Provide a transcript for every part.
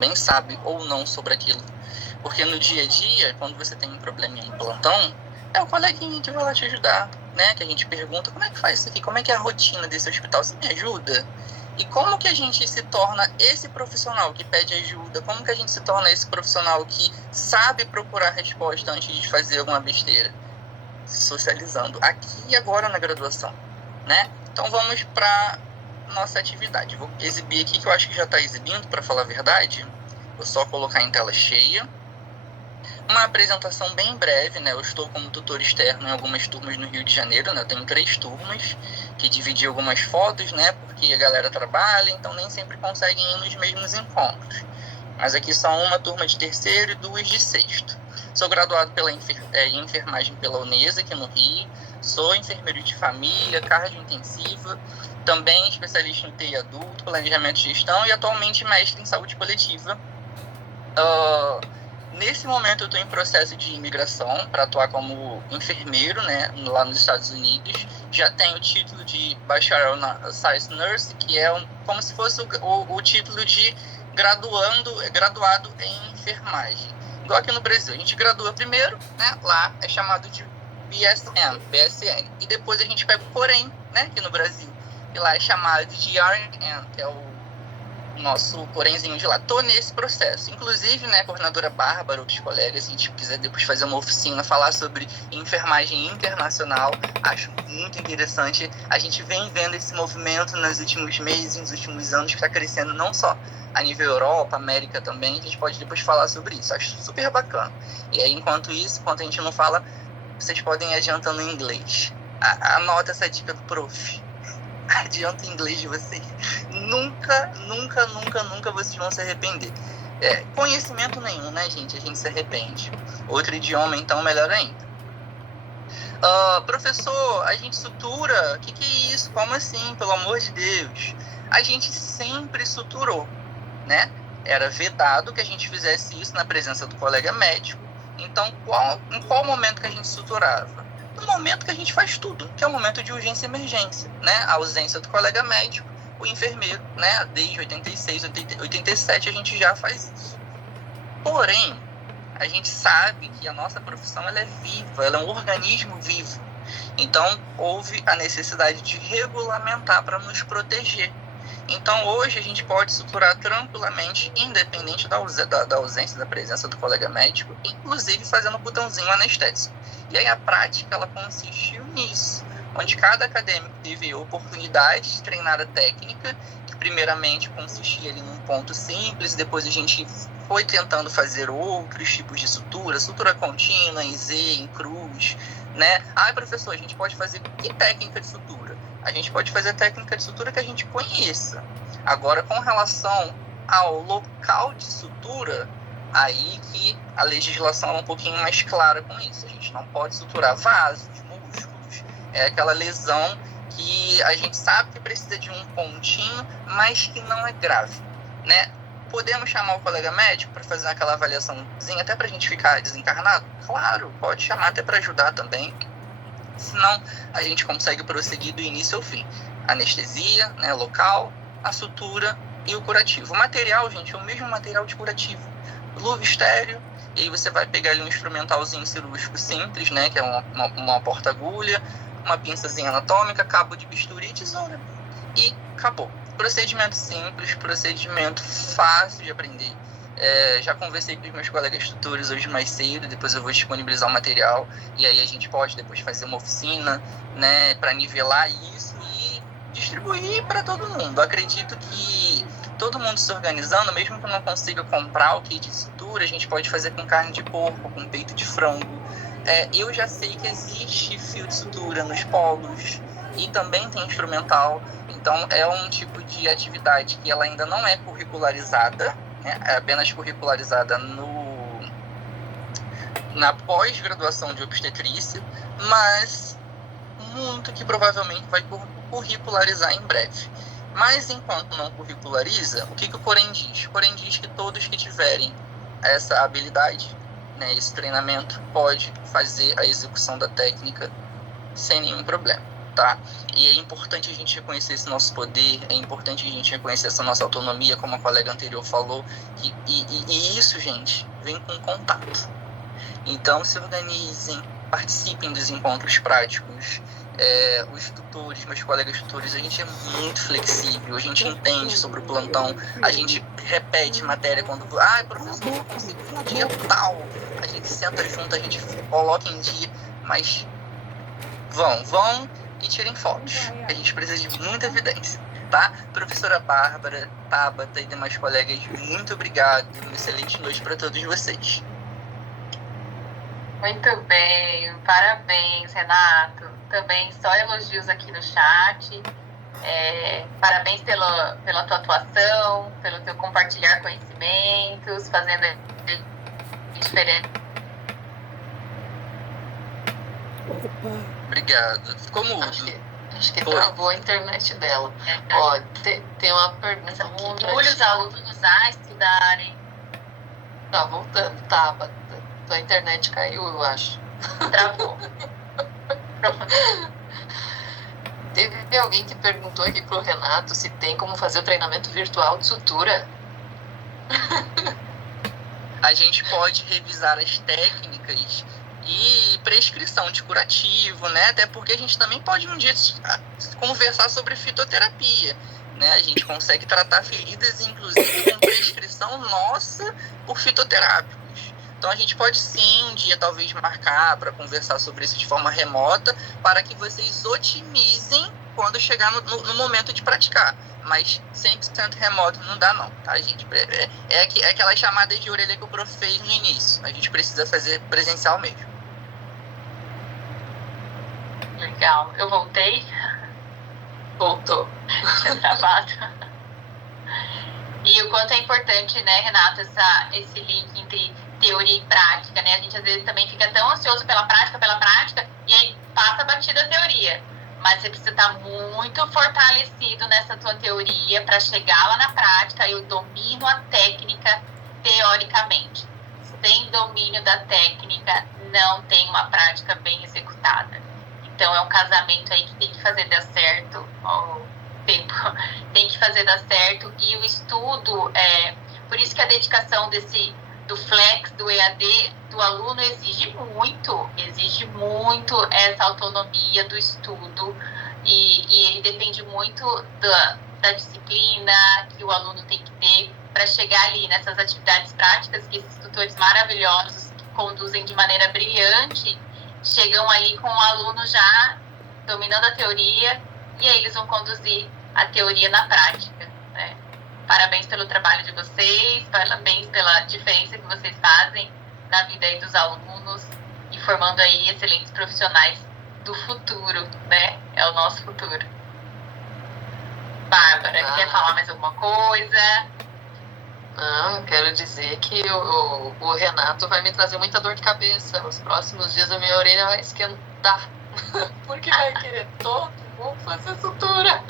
bem sabe ou não sobre aquilo. Porque no dia a dia, quando você tem um probleminha em plantão, é o coleguinha que vai lá te ajudar, né? Que a gente pergunta, como é que faz isso aqui? Como é que é a rotina desse hospital? Você me ajuda? E como que a gente se torna esse profissional que pede ajuda? Como que a gente se torna esse profissional que sabe procurar resposta antes de fazer alguma besteira? Socializando aqui e agora na graduação, né? Então vamos para nossa atividade. Vou exibir aqui, que eu acho que já está exibindo, para falar a verdade. Vou só colocar em tela cheia. Uma apresentação bem breve, né? Eu estou como tutor externo em algumas turmas no Rio de Janeiro, né? Eu tenho 3 turmas, que dividi algumas fotos, né? Porque a galera trabalha, então nem sempre conseguem ir nos mesmos encontros. Mas aqui são uma turma de terceiro e 2 de sexto. Sou graduado em enfermagem pela Unesa, aqui no Rio. Sou enfermeiro de família, cardio intensiva, também especialista em TI adulto, planejamento e gestão e atualmente mestre em saúde coletiva. Nesse momento eu estou em processo de imigração para atuar como enfermeiro, né, lá nos Estados Unidos. Já tenho o título de Bachelor Science Nurse, que é como se fosse o título de graduado em enfermagem. Igual aqui no Brasil, a gente gradua primeiro, né, lá é chamado de BSN, e depois a gente pega o Corém, né, aqui no Brasil, e lá é chamado de RN, que é o nosso porémzinho de lá. Tô nesse processo. Inclusive, né, a coordenadora Bárbara, outros colegas, se a gente quiser depois fazer uma oficina, falar sobre enfermagem internacional, acho muito interessante. A gente vem vendo esse movimento nos últimos meses, nos últimos anos, que está crescendo não só a nível Europa, América também, a gente pode depois falar sobre isso. Acho super bacana. E aí, enquanto a gente não fala, vocês podem ir adiantando em inglês. Anota essa dica do prof. Adianta o inglês de vocês. Nunca vocês vão se arrepender. Conhecimento nenhum, né, gente? A gente se arrepende. Outro idioma, então, melhor ainda. Professor, a gente sutura? O que é isso? Como assim? Pelo amor de Deus. A gente sempre suturou, né? Era vedado que a gente fizesse isso na presença do colega médico. Então, em qual momento que a gente suturava? No momento que a gente faz tudo, que é o momento de urgência e emergência, né? A ausência do colega médico, o enfermeiro, né? Desde 86, 87 a gente já faz isso. Porém, a gente sabe que a nossa profissão ela é viva, ela é um organismo vivo. Então, houve a necessidade de regulamentar para nos proteger. Então, hoje a gente pode suturar tranquilamente, independente da ausência, da presença do colega médico, inclusive fazendo o botãozinho anestésico. E aí a prática, ela consistiu nisso, onde cada acadêmico teve a oportunidade de treinar a técnica, que primeiramente consistia ali num ponto simples, depois a gente foi tentando fazer outros tipos de sutura contínua, em Z, em cruz, né? Professor, a gente pode fazer que técnica de sutura? A gente pode fazer a técnica de sutura que a gente conheça. Agora, com relação ao local de sutura, aí que a legislação é um pouquinho mais clara com isso. A gente não pode suturar vasos, músculos, é aquela lesão que a gente sabe que precisa de um pontinho, mas que não é grave, né? Podemos chamar o colega médico para fazer aquela avaliaçãozinha, até para a gente ficar desencarnado? Claro, pode chamar até para ajudar também. Senão, a gente consegue prosseguir do início ao fim. Anestesia, né, local, a sutura e o curativo. O material, gente, é o mesmo material de curativo. Luva estéreo, e aí você vai pegar ali um instrumentalzinho cirúrgico simples, né, que é uma porta-agulha, uma pinçazinha anatômica, cabo de bisturi e tesoura. E acabou. Procedimento simples, procedimento fácil de aprender. Já conversei com os meus colegas tutores hoje mais cedo, depois eu vou disponibilizar o material, e aí a gente pode depois fazer uma oficina, né, para nivelar isso e distribuir para todo mundo. Eu acredito que todo mundo se organizando, mesmo que não consiga comprar o kit de sutura, a gente pode fazer com carne de porco, com peito de frango. Eu já sei que existe fio de sutura nos polos e também tem instrumental, então é um tipo de atividade que ela ainda não é curricularizada, é apenas curricularizada na pós-graduação de obstetrícia, mas muito que provavelmente vai curricularizar em breve. Mas enquanto não curriculariza, o que o Corém diz? O Corém diz que todos que tiverem essa habilidade, né, esse treinamento, pode fazer a execução da técnica sem nenhum problema. tá? E é importante a gente reconhecer esse nosso poder, é importante a gente reconhecer essa nossa autonomia, como a colega anterior falou, e isso, gente, vem com contato. Então, se organizem, participem dos encontros práticos. Os tutores, meus colegas tutores, a gente é muito flexível, a gente entende sobre o plantão, a gente repete matéria quando... professor, eu consigo no dia tal. A gente senta junto, a gente coloca em dia, mas vão e tirem fotos. A gente precisa de muita evidência, tá? Professora Bárbara, Tabata e demais colegas, muito obrigado. Uma excelente noite para todos vocês. Muito bem, parabéns, Renato. Também só elogios aqui no chat. Parabéns pela tua atuação, pelo teu compartilhar conhecimentos, fazendo diferença. Obrigado. Ficou mudo. Acho que travou a internet dela. Ó, tem uma pergunta aqui. Orgulho os alunos a estudarem. Tá voltando, Tabata. Tua internet caiu, eu acho. Travou. Teve alguém que perguntou aqui pro Renato se tem como fazer o treinamento virtual de sutura. A gente pode revisar as técnicas e prescrição de curativo, né? Até porque a gente também pode um dia conversar sobre fitoterapia, né? A gente consegue tratar feridas, inclusive, com prescrição nossa por fitoterápicos. Então a gente pode sim um dia talvez marcar para conversar sobre isso de forma remota, para que vocês otimizem quando chegar no momento de praticar. Mas 100% remoto não dá não, tá, gente? É aquela chamada de orelha que o prof fez no início. A gente precisa fazer presencial mesmo. Legal. Eu voltei? Voltou. Tinha travado. E o quanto é importante, né, Renato, esse link entre teoria e prática, né? A gente às vezes também fica tão ansioso pela prática, e aí passa batida a teoria. Mas você precisa estar muito fortalecido nessa tua teoria para chegar lá na prática. Eu domino a técnica teoricamente. Sem domínio da técnica, não tem uma prática bem executada. Então é um casamento aí que tem que fazer dar certo. Tem que fazer dar certo. E o estudo, por isso que a dedicação do Flex, do EAD, do aluno exige muito essa autonomia do estudo e ele depende muito da disciplina que o aluno tem que ter para chegar ali nessas atividades práticas que esses tutores maravilhosos que conduzem de maneira brilhante chegam ali com o aluno já dominando a teoria e aí eles vão conduzir a teoria na prática, né? Parabéns pelo trabalho de vocês, parabéns pela diferença que vocês fazem na vida aí dos alunos e formando aí excelentes profissionais do futuro, né? É o nosso futuro. Bárbara, quer falar mais alguma coisa? Não, eu quero dizer que o Renato vai me trazer muita dor de cabeça. Nos próximos dias a minha orelha vai esquentar, porque vai querer todo mundo fazer sutura.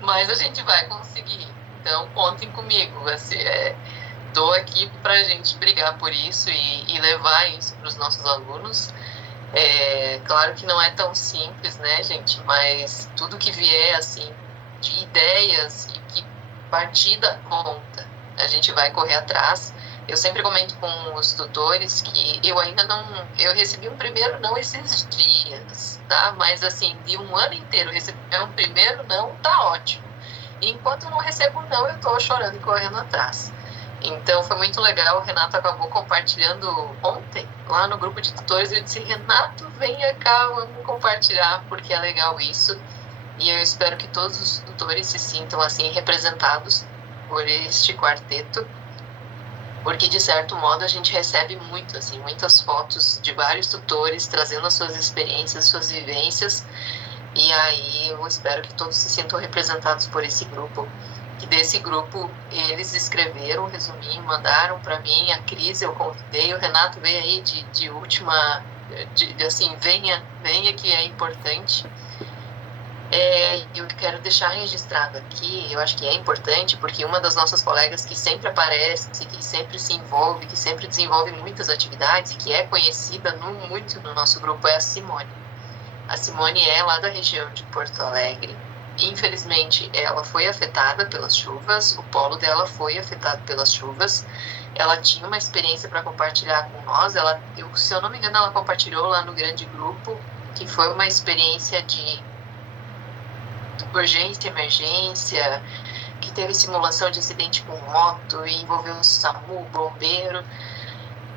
Mas a gente vai conseguir. Então, contem comigo. Estou aqui para a gente brigar por isso e levar isso para os nossos alunos. Claro que não é tão simples, né, gente? Mas tudo que vier, assim, de ideias e que partir da conta, a gente vai correr atrás. Eu sempre comento com os tutores que eu ainda não... Eu recebi um primeiro não esses dias, tá? Mas, assim, de um ano inteiro receber um primeiro não, tá ótimo. E enquanto eu não recebo não, eu tô chorando e correndo atrás. Então, foi muito legal. O Renato acabou compartilhando ontem, lá no grupo de tutores. Eu disse, Renato, venha cá, vamos compartilhar, porque é legal isso. E eu espero que todos os tutores se sintam, assim, representados por este quarteto. Porque, de certo modo, a gente recebe muito, assim, muitas fotos de vários tutores trazendo as suas experiências, suas vivências. E aí eu espero que todos se sintam representados por esse grupo. Que desse grupo eles escreveram um resuminho, mandaram para mim. A Cris eu convidei, o Renato veio aí de última, assim, venha que é importante. Eu quero deixar registrado aqui, eu acho que é importante, porque uma das nossas colegas que sempre aparece, que sempre se envolve, que sempre desenvolve muitas atividades e que é conhecida muito no nosso grupo é a Simone. A Simone é lá da região de Porto Alegre. Infelizmente, ela foi afetada pelas chuvas, o polo dela foi afetado pelas chuvas. Ela tinha uma experiência para compartilhar com nós. Se eu não me engano, ela compartilhou lá no grande grupo, que foi uma experiência de urgência, emergência, que teve simulação de acidente com moto e envolveu o SAMU, bombeiro.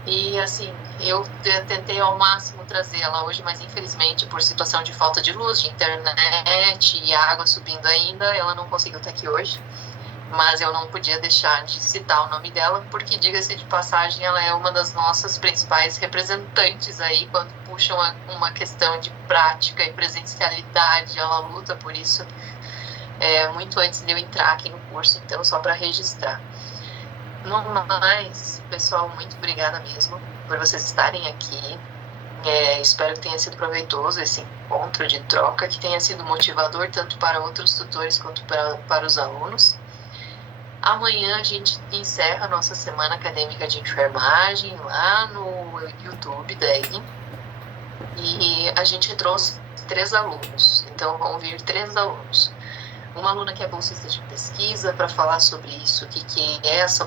E assim, eu tentei ao máximo trazer ela hoje, mas infelizmente por situação de falta de luz, de internet e água subindo ainda, ela não conseguiu estar aqui hoje. Mas eu não podia deixar de citar o nome dela, porque, diga-se de passagem, ela é uma das nossas principais representantes aí, quando puxam uma questão de prática e presencialidade, ela luta por isso muito antes de eu entrar aqui no curso, então só para registrar. No mais, pessoal, muito obrigada mesmo por vocês estarem aqui. Espero que tenha sido proveitoso esse encontro de troca, que tenha sido motivador tanto para outros tutores quanto para os alunos. Amanhã a gente encerra a nossa semana acadêmica de enfermagem lá no YouTube daí. E a gente trouxe 3 alunos, então vão vir 3 alunos. Uma aluna que é bolsista de pesquisa para falar sobre isso, o que é essa